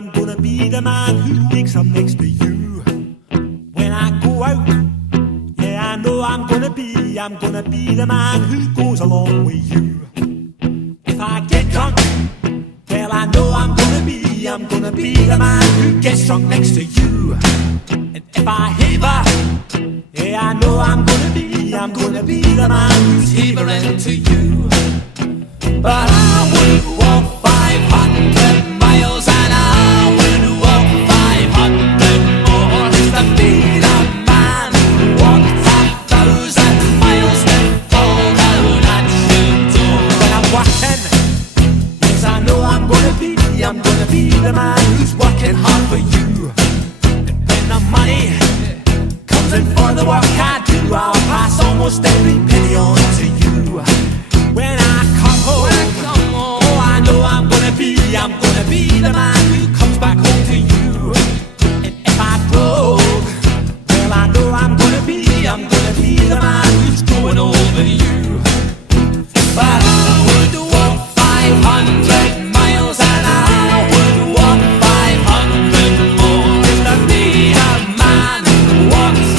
I'm gonna be the man who wakes up next to you when I go out. Yeah, I know I'm gonna be the man who goes along with you. If I get drunk, well, I know I'm gonna be the man who gets drunk next to you. And if I haver, yeah, I know I'm gonna be the man who's havering to you. But I would walk 500 miles and I would walk 500 more just to be the man who walked 1,000 miles to fall down at your door. When I'm working, yes, I know I'm gonna be the man who's working hard for you. And when the money comes in for the work I do, I'll pass almost every penny on to you. When I come home, oh, I know I'm gonna be the man who comes back home to you. And if I broke, well, I know I'm gonna be the man who's growing over you. But I would walk 500 miles and I would walk 500 more just to be a man who walks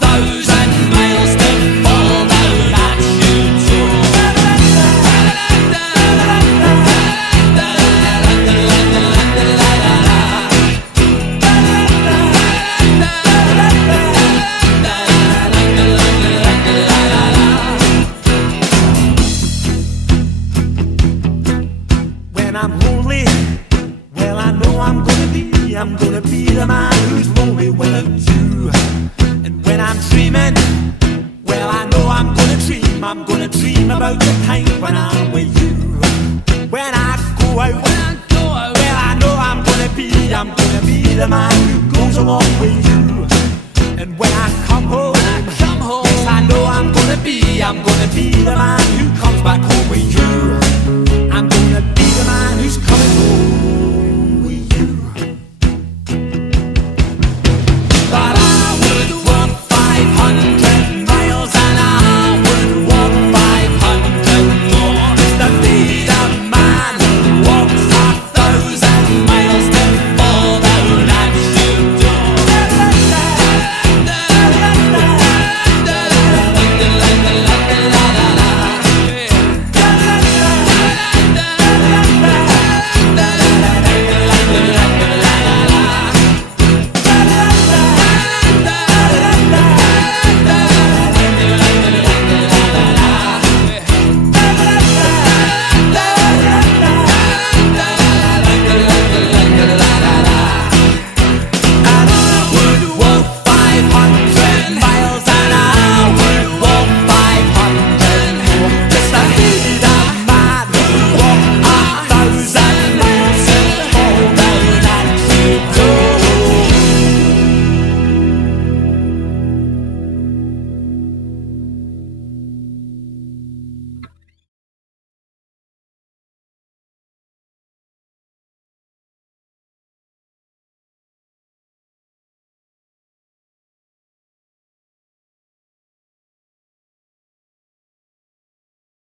1,000 miles to fall down at your door. When I'm lonely, well, I know I'm gonna be the man who's lonely without you. And when I'm dreaming, well, I know I'm gonna dream about the time when I'm with you. When I go out, well, I know I'm gonna be the man who goes along with you. And when I come home, yes, I know I'm gonna be the man who comes back home with you. I'm gonna be the man who's coming home.